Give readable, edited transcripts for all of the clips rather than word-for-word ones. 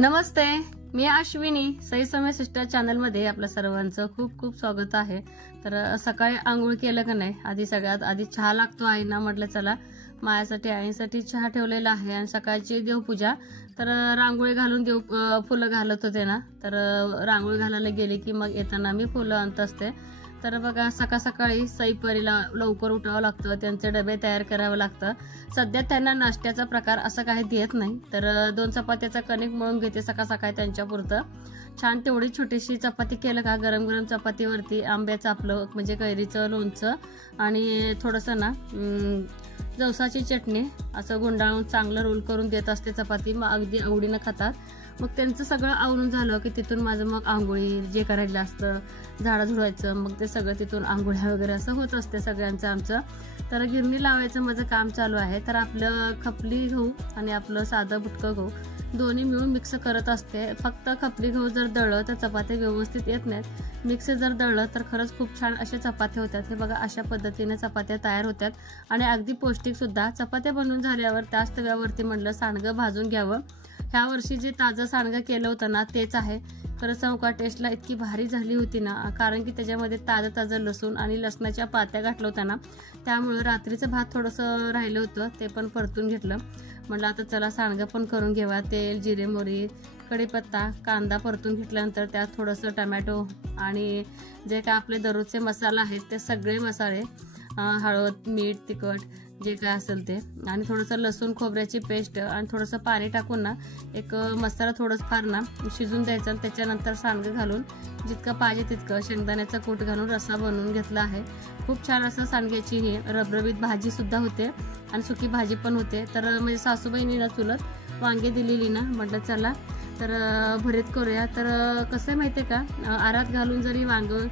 नमस्ते, मी अश्विनी सई समय sister channel मध्ये आपल्या सर्वांचं खूप खूप स्वागत आहे। तर सकाळी आंघोळ केलं का नाही, आधी सगळ्यात आधी चहा लागतो आईना, म्हटलं चला माझ्यासाठी आईसाठी चहा ठेवलेला आहे आणि सकाळची देवपूजा। तर रांगोळी घालून देव फुलं घालत होते ना, तर रांगोळी घालायला गेले की मग येताना मी फुलं आणत असते। तर बघा सकाळ सकाळी सईपरीला लवकर उठावं लागतं, त्यांचे डबे तयार करावे लागतं। सध्या त्यांना नाश्त्याचा प्रकार असं काही देत नाही, तर 2 चपात्याचा कणिक मळून घेते सकाळ सकाळी त्यांच्या पुरतं। छान तेवढी छोटीशी चपाती केलं का गरम गरम चपातीवरती आंब्याचं आपलं म्हणजे कैरीचं लोणचं आणि थोडंसं ना जवसाची चटणी असं गुंडाळून चांगलं रोल करून देत असते चपाती, मग अगदी आवडीनं खातात। मग त्यांचं सगळं आवरून झालं की तिथून माझं मग आंघोळी जे करायचं असतं, झाडं झुडवायचं, मग ते सगळं तिथून आंघोळ्या वगैरे असं होत असते सगळ्यांचं आमचं। तर गिरणी लावायचं माझं काम चालू आहे। तर आपलं खपली गहू आणि आपलं साधं बुटकं गहू दोन्ही मिळून मिक्स करत असते। फक्त खपली गहू जर दळलं तर चपात्या व्यवस्थित येत नाहीत, मिक्स जर दळलं तर खरंच खूप छान अशा चपात्या होतात। हे बघा अशा पद्धतीने चपात्या तयार होतात आणि अगदी पौष्टिक सुद्धा। चपात्या बनवून झाल्यावर त्याच तव्यावरती म्हटलं सांडगं भाजून घ्यावं। ह्या वर्षी जे ताजं सांडगं केलं होतं ना तेच आहे। खरंच सांगू टेस्टला इतकी भारी झाली होती ना, कारण की त्याच्यामध्ये ताजं लसूण आणि लसणाच्या पात्या घातल्या होत्या ना, त्यामुळे रात्रीचं भात थोडंसं राहिलं होतं ते पण परतून घेतलं। म्हटलं आता चला सांडगं पण करून घेऊया। तेल, जिरे, मोहरी, कढीपत्ता, कांदा परतून घेतल्यानंतर त्यात थोडंसं टमॅटो आणि जे काय आपले दररोजचे मसाला आहेत ते सगळे मसाले, हळद, मीठ, तिखट जे काय असेल ते, आणि थोडंसं लसूण खोबऱ्याची पेस्ट आणि थोडंसं पाणी टाकून ना एक मसाला थोडंसं फार ना शिजून द्यायचा आणि त्याच्यानंतर सांडगं घालून जितकं पाहिजे तितकं शेंगदाण्याचं कूट घालून रस्सा बनवून घेतला आहे। खूप छान असं सांडग्याची ही रबरबीत भाजी सुद्धा होते आणि सुकी भाजी पण होते। तर म्हणजे सासूबाईंनी ना चुलत वांगे दिलेली ना, म्हटलं चला तर भरीत करूया। तर कसं आहे माहिती आहे का, आरात घालून जरी वांगं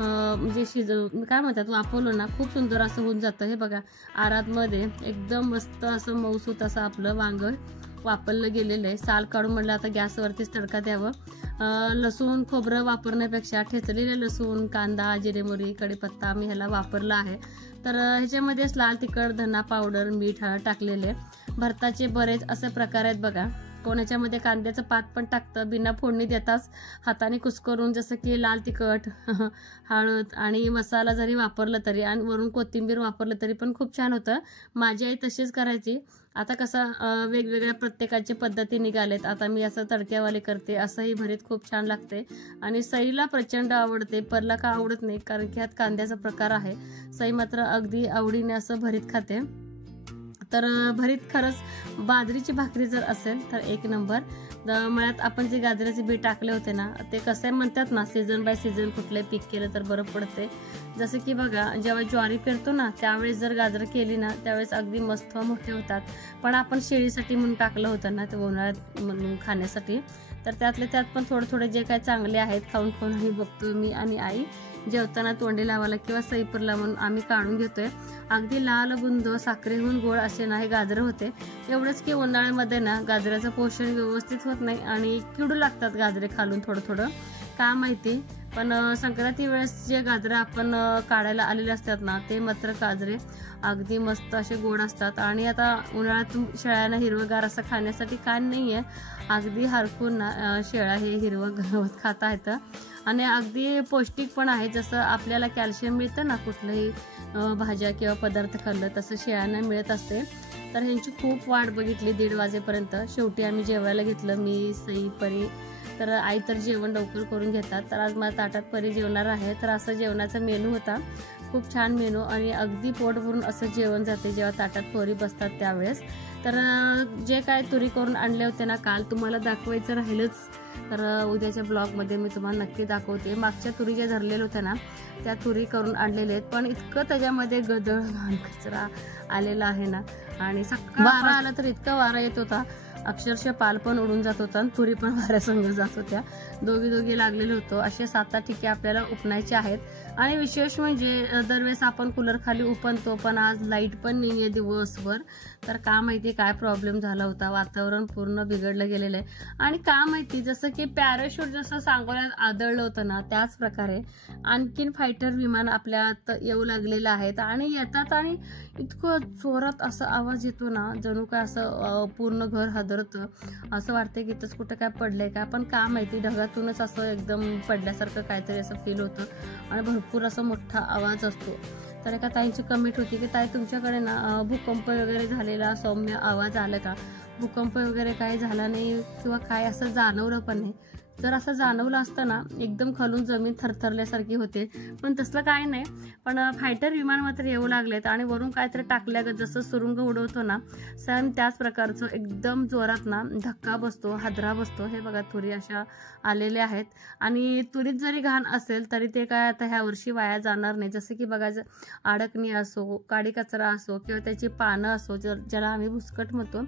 म्हणजे काय म्हणतात वापरलं ना खूप सुंदर असं होऊन जातं। हे बघा आरातमध्ये एकदम मस्त असं मऊसूत असं आपलं वांग वापरलं गेलेलं आहे। साल काढून म्हटलं आता गॅसवरतीच तडका द्यावं। लसूण खोबरं वापरण्यापेक्षा ठेचलेले लसूण, कांदा, जिरे, मोहरी, कढीपत्ता मी ह्याला वापरला आहे। तर ह्याच्यामध्येच लाल तिखट, धना पावडर, मीठ, हळद टाकलेले। भरताचे बरेच असे प्रकार आहेत बघा, कोण ह्याच्यामध्ये कांद्याचं पात पण टाकतं बिना फोडणी देताच हाताने कुस्करून, जसं की लाल तिखट हळद आणि मसाला जरी वापरलं तरी आणि वरून कोथिंबीर वापरलं तरी पण खूप छान होतं। माझी आई तशीच करायची। आता कसं वेगवेगळ्या प्रत्येकाची पद्धती निघालेत, आता मी असं तडक्यावाले करते, असंही भरीत खूप छान लागते आणि सईला प्रचंड आवडते। परला का आवडत नाही, कारण की ह्यात कांद्याचा प्रकार आहे। सई मात्र अगदी आवडीने असं भरीत खाते। तर भरीत खरंच बाजरीची भाकरी जर असेल तर एक नंबर। मळ्यात आपण जे गाजराचे बी टाकले होते ना, ते कसं म्हणतात ना सीझन बाय सीझन कुठले पीक केलं तर बरं पडते। जसं की बघा जेव्हा ज्वारी पेरतो ना त्यावेळेस जर गाजर केली ना त्यावेळेस अगदी मस्त मोठे होतात, पण आपण शेळीसाठी म्हणून टाकलं होतं ना ते उन्हाळ्यात म्हणून खाण्यासाठी, तर त्यातले त्यात पण थोडे जे काय चांगले आहेत खाऊन खाऊन आम्ही बघतो, मी आणि आई जेवताना तोंडी लावायला किंवा सईपरला म्हणून आम्ही काढून घेतोय। अगदी लाल बुंद साखरेहून गोड असे ना हे गाजरं होते। एवढंच की उन्हाळ्यामध्ये ना गाजराचं पोषण व्यवस्थित होत नाही आणि किडू लागतात गाजरे खालून थोडं का माहिती, पण संक्रांती वेळेस जे गाजरं आपण काढायला आलेले असतात ना ते मात्र गाजरे अगदी मस्त असे गोड असतात। आणि आता उन्हाळ्यातून शेळ्यांना हिरवगार असं खाण्यासाठी काय नाहीये, अगदी हरकून ना शेळ्या हे हिरवं गवत खाता येतं आणि अगदी पौष्टिक पण आहे। जसं आपल्याला कॅल्शियम मिळतं ना कुठलंही भाज्या किंवा पदार्थ खाल्लं तसं शेळ्यांना मिळत असते। तर ह्यांची खूप वाट बघितली 1:30 वाजेपर्यंत, शेवटी आम्ही जेवायला घेतलं, मी, सई, परी। तर आई तर जेवण लवकर करून घेतात, तर आज मला ताटात परी जेवणार आहे। तर असं जेवणाचा मेनू होता, खूप छान मेनू आणि अगदी पोट भरून असं जेवण जाते जेव्हा ताटात पोरी बसतात त्यावेळेस। तर जे काय तुरी करून आणले होते ना काल, तुम्हाला दाखवायचं राहिलंच, तर उद्याच्या ब्लॉगमध्ये मी तुम्हाला नक्की दाखवते। मागच्या तुरी ज्या धरलेल्या होत्या ना त्या तुरी करून आणलेल्या आहेत, पण इतकं त्याच्यामध्ये गदळ घाण कचरा आलेला आहे ना, आणि वारा आला तर इतका वारा येत होता अक्षरशः पाल पण उडून जात होता आणि तुरी पण वाऱ्यासंग जात होत्या, दोघी लागलेलो होतो। असे 7-8 ठिके आपल्याला उपणायचे आहेत आणि विशेष म्हणजे दरवेळेस आपण कूलर खाली उपनतो, पण आज लाईट पण नाहीये दिवसभर. तर का माहिती काय प्रॉब्लेम झाला होता, वातावरण पूर्ण बिघडलं गेलेलं आहे. आणि का माहिती जसं की पॅराशूट जसं सांगोल्यात आदळलं होतं ना, त्याच प्रकारे आणखीन फायटर विमान आपल्यात येऊ लागलेलं आहेत आणि येतात आणि इतकं जोरात असा आवाज येतो ना, जणू काय असं पूर्ण घर हादरतं. असं वाटतं की इथंच कुठं काय पडलंय का, पण का माहिती ढगातूनच असं एकदम पडल्यासारखं काहीतरी असं फील होतं आणि भरपूर असा मोठा आवाज असतो. तर एका ताईंची कमेंट होती की ताई तुमच्याकडे ना भूकंप वगैरे झालेला सौम्य आवाज आला का. भूकंप वगैरे काही झाला नाही किंवा काय असं जाणवलं पण नाही. जर असं जाणवलं असतं ना, एकदम खालून जमीन थरथरल्यासारखी होते, पण तसलं काय नाही. पण फायटर विमान मात्र येऊ लागलेत आणि वरून काहीतरी टाकल्यागत जसं सुरुंग उडवतो ना, सेम त्याच प्रकारचं एकदम जोरात ना धक्का बसतो, हादरा बसतो. हे बघा तुरी अशा आलेल्या आहेत आणि तुरीत जरी घाण असेल तरी ते काय आता ह्या वर्षी वाया जाणार नाही. जसं की बघा अडकणी असो, काडी कचरा असो किंवा त्याची पानं असो, ज्याला आम्ही भुसकट म्हणतो,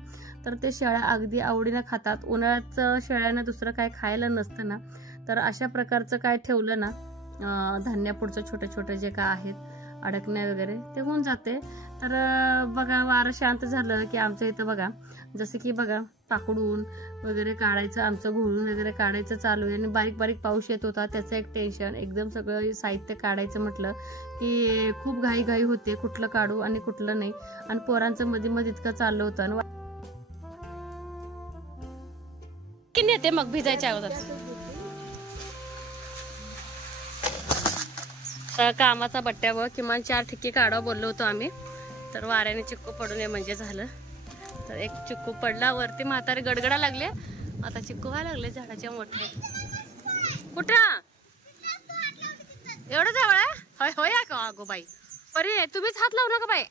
तर ते शेळ्या अगदी आवडीनं खातात. उन्हाळ्यात शेळ्यांना दुसरं काय खायला नसतं ना, तर अशा प्रकारचं काय ठेवलं ना धान्यापुढचं छोटे छोटे जे काय आहेत अडकण्या वगैरे ते होऊन जाते. तर बघा वारं शांत झालं की आमच्या इथं बघा जसं की बघा पाकडून वगैरे काढायचं, आमचं घोळून वगैरे काढायचं चालू आहे आणि बारीक बारीक पाऊस येत होता त्याचं एक टेन्शन. एकदम सगळं साहित्य काढायचं म्हटलं की खूप घाई होते, कुठलं काढू आणि कुठलं नाही. आणि पोरांचं मध्ये मध्ये इतकं चाललं होतं आणि किती येते मग भिजायच्या अगोदर. कामाचा बट्ट्यावर किमान 4 ठिक्के काढावं बोललो होतो आम्ही, तर वाऱ्याने चिक्कू पडू नये म्हणजे झालं. तर एक चिक्कू पडला, वरती म्हातारे गडगडा लागले, आता चिक्कू व्हायला लागले झाडाच्या मोठे. कुठं एवढं जवळ आहे? होय होय का अगो बाई, परी तुम्हीच हात लावू नका बाई.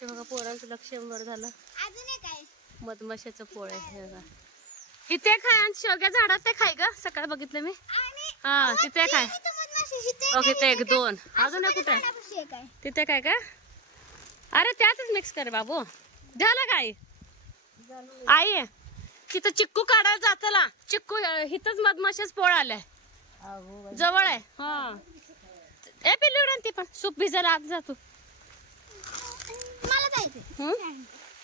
ते बघा पोरांचं लक्ष बरं झालं. मधमाशाचं पोळ आहे हे बघा. इथे खाय आणि शेवग्या झाडात ते खाय ग, सकाळी बघितलं मी. हा तिथे खाय. ओके ते 1 2 अजून आहे कुठे तिथे काय का. अरे त्यातच मिक्स कर बाबू. झालं काय आई तिथं चिक्कू काढायला जातला, चिक्कू हिथंच मधमाशाच पोळ आलाय जवळ आहे. हा ए पिल्लू ती पण सूप भिजायला आत जातो मला जायचं.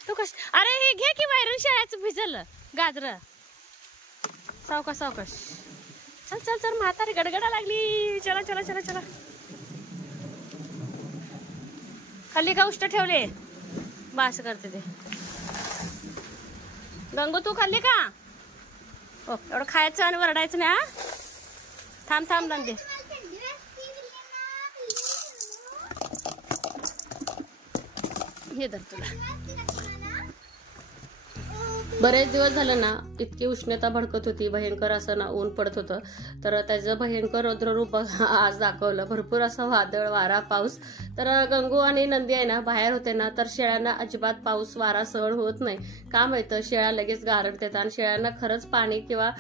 तू कश अरे हे घे की वैरण शेळ्याचं भिजलं गाजर. सावकाश सावकाश चल चल चल, म्हातारी गडगडा लागली. चला चला चला चला. खाली का उष्ट ठेवले बास करते ते. गंगू तू खाल्ली का? हो एवढं खायचं आणि वरडायचं नाही. हा थांब थांब नंदे. हे धर तुला. बरेच दिवस झालं ना इतकी उष्णता भडकत होती, भयंकर असं ना ऊन पडत होतं. तर त्याचं भयंकर रौद्ररूप आज दाखवलं. भरपूर असं वादळ वारा पाऊस. तर गंगू आणि नंदी आहे ना बाहेर होते ना, तर शेळ्यांना अजिबात पाऊस वारा सहन होत नाही. का माहितं शेळ्या लगेच गारडतात आणि शेळ्यांना खरंच पाणी किंवा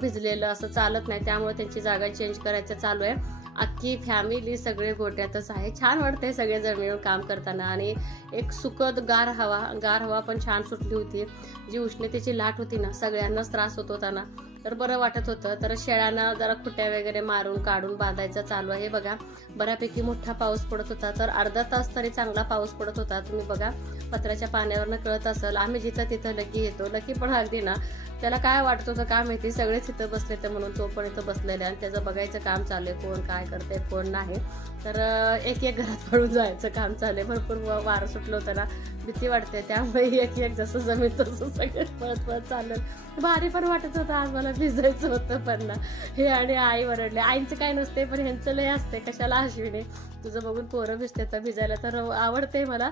भिजलेलं असं चालत नाही. त्यामुळे त्यांची जागा चेंज करायचं चालू आहे. अख्खी फॅमिली सगळे गोट्यातच आहे. छान वाटतंय सगळेजण मिळून काम करताना आणि एक सुखद गार हवा पण छान सुटली होती. जी उष्णतेची लाट होती ना सगळ्यांनाच त्रास होत होता ना, तर बरं वाटत होतं. तर शेळ्यांना जरा खुट्या वगैरे मारून काढून बांधायचं चालू आहे. बघा बऱ्यापैकी मोठा पाऊस पडत होता, तर अर्धा तास तरी चांगला पाऊस पडत होता. तुम्ही बघा पत्र्याच्या पाण्यावरनं कळत असेल. आम्ही जिथं तिथं लकी येतो, लकी पण अगदी ना त्याला काय वाटत होतं काय माहिती, सगळेच इथं बसले तर म्हणून तो पण इथं बसलेला आणि त्याचं बघायचं काम चालू आहे, कोण काय करते कोण नाही. तर एक एक घरात पळून जायचं काम चालू आहे. भरपूर वारं सुटलं होतं ना, भीती वाटते. त्यामुळे एक एक जसं जमीन तसं सगळं पळत पळत चाललं. भारी पण वाटत होतं. आज मला भिजायचं होतं पण ना हे आणि आई वरडले. आईचं काय नसते पण ह्यांचं लय असते. कशाला अश्विनी तुझं बघून पोरं भिजते तर भिजायला तर आवडते मला.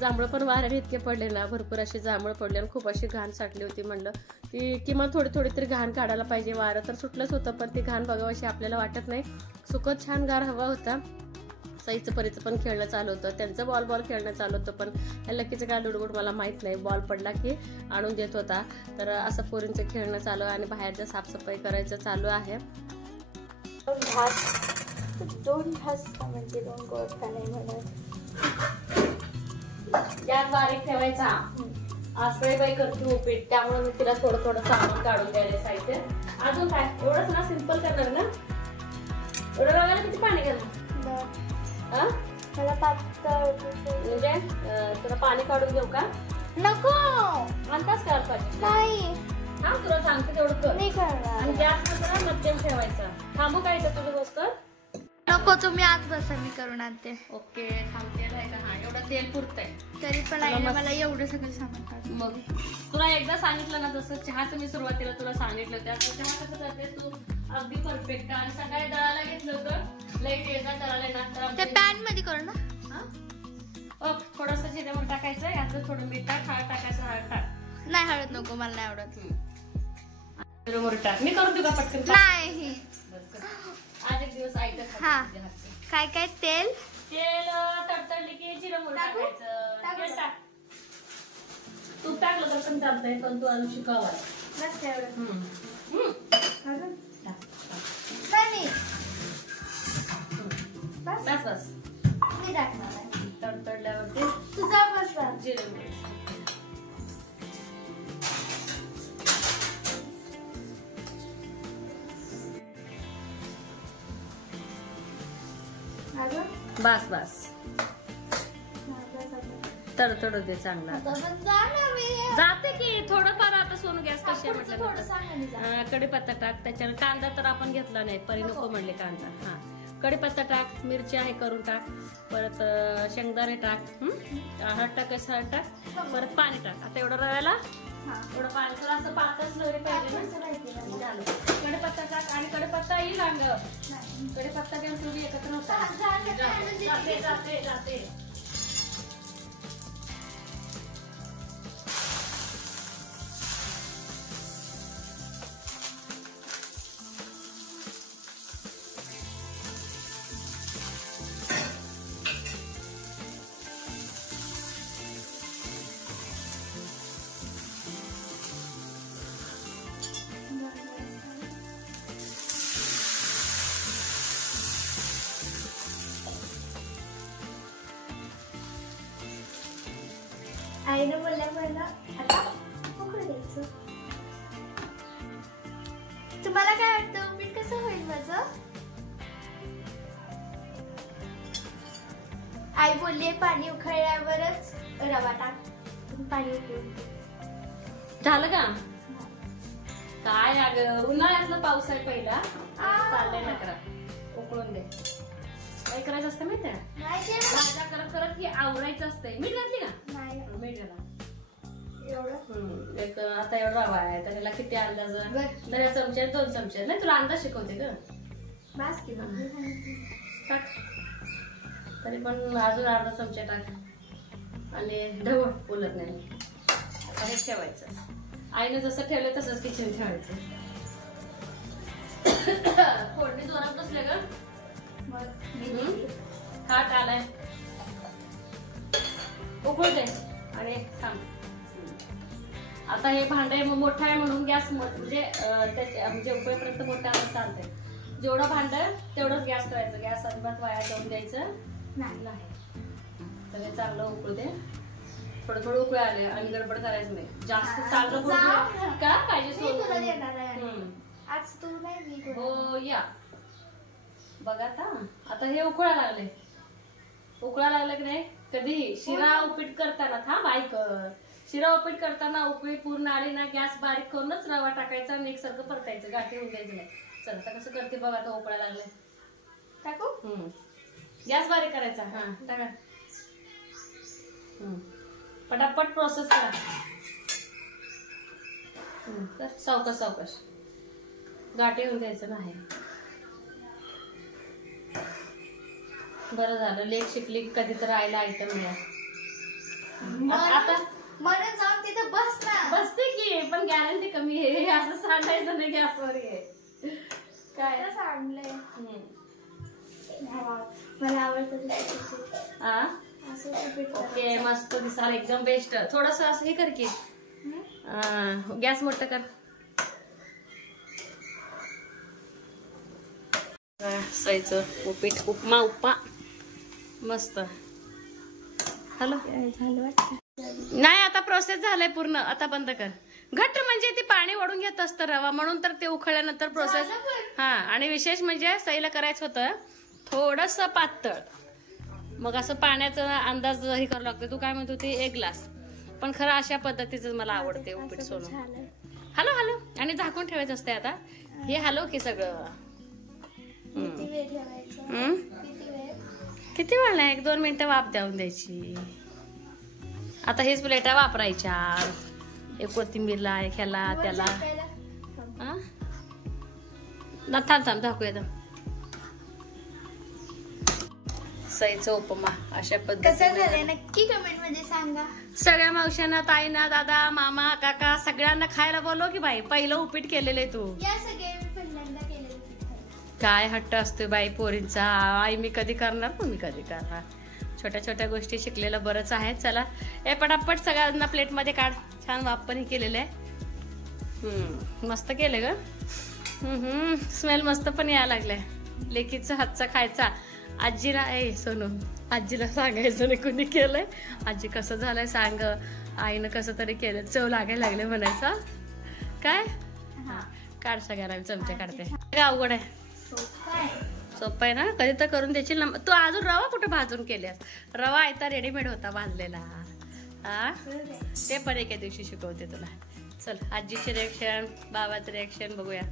जांभळं पण वाऱ्याने इतके पडले ना, भरपूर अशी जांभळं पडले आणि खूप अशी घाण साठली होती. म्हणलं की किमान थोडी थोडी तरी घाण काढायला पाहिजे. वारं तर सुटलंच होतं पण ती घाण बघावं अशी आपल्याला वाटत नाही. सुखद छान गार हवा होता. साईचं परीचं पण खेळणं चालू होतं, त्यांचं बॉल खेळणं चालू होतं. पण लकीचं काय लुडबुड मला माहित नाही, बॉल पडला की आणून देत होता. तर असं पोरींचं खेळणं चालू आणि बाहेरचं साफसफाई करायचं चालू आहे. 2 घास म्हणजे 2 गोळ खाणे म्हणून गॅस बारीक ठेवायचा. आज बाई करते उपीट, त्यामुळे मी तिला थोडं थोडं सामान काढून द्यायला साहित्य. अजून काय एवढंच ना सिंपल करणार ना. एवढं रव्याला किती पाणी घालणार? हा मला पातळ म्हणजे तुला पाणी काढून देऊ का? नको अंदाज करायला पाहिजे. नाही हा तुला सांगते तेवढं कर. नाही करणार. आणि गॅस मात्र मध्यम ठेवायचा. थांबू काय इथं तुझं गोष्ट? नको तुम्ही आत बसा मी करून आणते. ओके थांबते नाही का? हा एवढं तेल पुरतंय. तरी पण आईने मला एवढं सगळं सामान काढून. मग तुला एकदा सांगितलं ना, जसं चहाचं मी सुरुवातीला तुला सांगितलं होतं, चहा कसं करते तू अगदी परफेक्ट. आणि सकाळी दळायला घेतलं होतं, लाईट एकदा दळायला ना तर ते पॅन मध्ये करू ना. थोडस जिरे टाकायचं, यातलं थोडं मीठ टाक, हळद टाकायचं, हळद टाक. नाही हळद नको मला नाही आवडत. जिरे टाक. मी करून देऊ का पटकन? नाही आज एक दिवस ऐकत. हा काय काय तेल तेल तडतडली की जिरे मोहरी टाकायचं. तेल टाक. तूप टाकलं तर पण चालतंय, पण तू अजून शिकावा. बस एवढं. अजून नाही बस बस मी टाकणार आहे. तडतडल्यावरती तुझा बसा जिरे मोहरी. बस बस तडतडू दे चांगला. जाते की थोडंफार. आता सोनू गॅस कशी म्हटलं, कढीपत्ता टाक. त्याच्यानं कांदा तर आपण घेतला नाही, परी नको म्हणले कांदा. हा कढीपत्ता टाक, मिरची आहे करून टाक, परत शेंगदाणे टाक, हळद टाकायचं, हळद टाक, परत पाणी टाक. आता एवढं रव्याला एवढं पाणी तुला असं पातळ स्लोरी पाहिजे ना. कढीपत्ता टाक. आणि कढीपत्ता येईल अंग. कढीपत्ता घेऊन तुम्ही एकत्र होता. जाते जाते जाते. आईने बोलल्यामुळे ना आता उकळू द्यायचं. तुम्हाला काय वाटतं उपीट कसं होईल माझं? आई बोलली पाणी उकळल्यावरच रवा टाक. पाणी उकळून झालं का? काय अगं उन्हाळ्यातला पाऊस आहे पहिला, चाललंय ना करा. उकळून दे. काय करायचं असतं माहिती आहे? भाज्या करत करत हे आवरायचं असतंय. मीठ घातली का? नाही मीठ घाला. एवढं एक आता एवढा रवा आहे, त्याला किती अंदाज? दहा चमचे 2 चमचे. नाही तुला अंदाज शिकवते ग. बास की टाक. तरी पण अजून अर्धा चमचा टाक. आणि ढवळ बोलत नाही. आता हे ठेवायचं. आईने जसं ठेवलं तसंच किचन ठेवायचं. फोडणी जोरात बसले ग. खाट आलाय. उकळू दे आणि थांब. आता हे भांडे मोठं आहे म्हणून गॅस म्हणजे त्याच्या म्हणजे उकळेपर्यंत मोठं आलं चालतंय. जेवढं भांड तेवढंच गॅस करायचं. गॅस अजिबात वाया जाऊन द्यायचं नाही. तर हे चांगलं उकळू दे. थोडं थोडं उकळे आले आणि गडबड करायचं नाही. जास्त चांगलं का पाहिजे आज तू नाही. हो या बघा. आता हे उकळायला लागले. उकळायला लागलं की नाही, कधी शिरा उपीट करताना थांब ऐक. शिरा उपीट करताना उकळी पूर्ण आली ना, गॅस बारीक करूनच रवा टाकायचा आणि एकसारखं परतायचं. गाठी होऊन द्यायचं नाही. चल आता कसं करते बघा. आता उकळायला लागले. टाकू. गॅस बारीक करायचा. हा टाका. पटापट प्रोसेस करा. सावकाश सावकाश. गाठी होऊन द्यायचं नाही. बरं झालं लेक शिकली. कधी तर आईला आयटम मिळाल. आता म्हणून जाऊन तिथे बस ना. बसते की, पण गॅरंटी कमी आहे. असं सांगायचं नाही गॅसवर आहे काय सांगलंय. मला आवडतं. ओके मस्त दिसाल एकदम बेस्ट. थोडस असं हे कर की गॅस मोठं कर. उपीट उपमा उपमा मस्त. हॅलो झालं वाटतं. नाही आता प्रोसेस झालाय पूर्ण. आता बंद कर. घट्ट म्हणजे ती पाणी ओढून घेत असतं रवा, म्हणून तर ते उकळल्यानंतर प्रोसेस. हा आणि विशेष म्हणजे सईला करायचं होतं थोडस पातळ, मग असं पाण्याचा अंदाज हे करावं लागतं. तू काय म्हणतो ते 1 ग्लास, पण खरं अशा पद्धतीच मला आवडते उपीट सोनू. हॅलो हॅलो आणि झाकून ठेवायचं असते. आता हे हॅलो की सगळं किती वेळ नाही, 1-2 मिनिटं वाफ द्यावून द्यायची. आता हेच प्लेटा वापरायच्या, एक कोथिंबीरला, एक ह्याला त्याला. थांब झाकूया. सईचा उपमा अशा पद्धतीने नक्की कमेंट मध्ये सांगा. सगळ्या मावशांना, ताईंना, दादा, मामा, काका सगळ्यांना खायला बोलव की बाई. पहिलं उपीट केलेलं आहे तू. या सगळे पहिल्यांदा केलेलं. काय हट्ट असतोय बाई पोरींचा. आई मी कधी करणार, तुम्ही कधी करणार. छोट्या छोट्या गोष्टी शिकलेलं बरंच आहे. चला हे पटापट सगळ्यांना प्लेट मध्ये काढ. छान वाफ पण केलेलं आहे. मस्त केलं ग. स्मेल मस्त पण यायला लागलाय. लेकीचा हातचा खायचा. आजीला सोनू, आजीला सांगायचं नाही कुणी केलंय. आजी कसं झालंय सांग, आईनं कसं तरी केलं, चव लागायला लागले म्हणायचं. काय काढ सगळ्यांना चमचे काढते. अवघड आहे, सोपं आहे ना. कधी तर करून द्यायची ना. तू अजून रवा कुठे भाजून केल्यास? रवा आहे तर रेडीमेड होता भाजलेला. हा ते पण एका दिवशी शिकवते तुला. चल आजीचे रिएक्शन, बाबाचं रिएक्शन बघूया.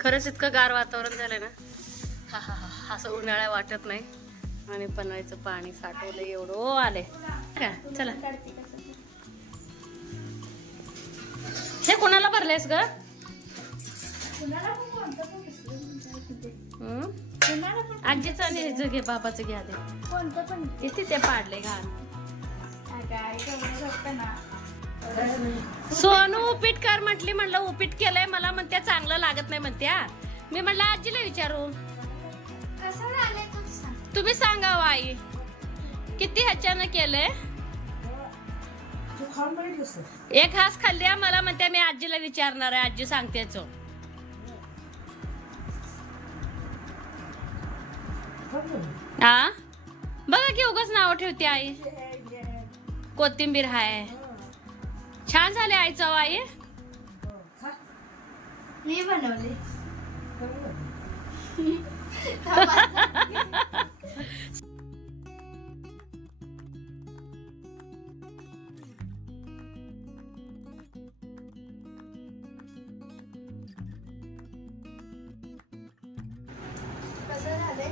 खरंच इतकं गार वातावरण झालंय ना. हा हा हा, असं उन्हाळा वाटत नाही. आणि पनवेचं पाणी साठवलं एवढं आले. चला हे कोणाला भरलेस ग? आजीचं आणि ह्याचं घे, बाबाचं घ्या. ते किती ते पाडले घाण. सोनू उपीट कर म्हटली, म्हणलं उपीट केलंय. मला म्हणत्या चांगलं लागत नाही म्हणत्या. मी म्हणलं आजीला विचारू. तुम्ही सांगा आई किती ह्याच्यानं केलंय. 1 घास खाल्ल्या. मला म्हणत्या मी आजीला विचारणार आहे. आजी सांगतेच. हा बघा की उगाच नाव ठेवते आई. कोथिंबीर हाय. छान झाले आई चव. आई मी बनवले. कसं झालंय?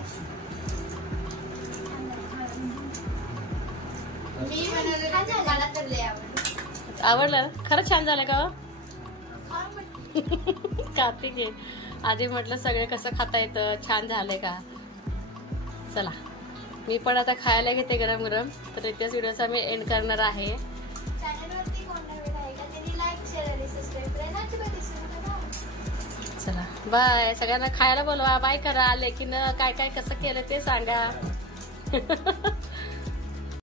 मी बनवलेलं मला तर लय आवडलं. खरंच छान झालं का? कार्तिक आहे. आधी म्हटलं सगळे कसं खाता येतं, छान झालंय का. चला मी पण आता खायला घेते गरम गरम. तर इथेच व्हिडिओचा मी एंड करणार आहे. चला बाय. सगळ्यांना खायला बोलवा. बाय करा. लेकीनं काय काय कसं केलं ते सांगा.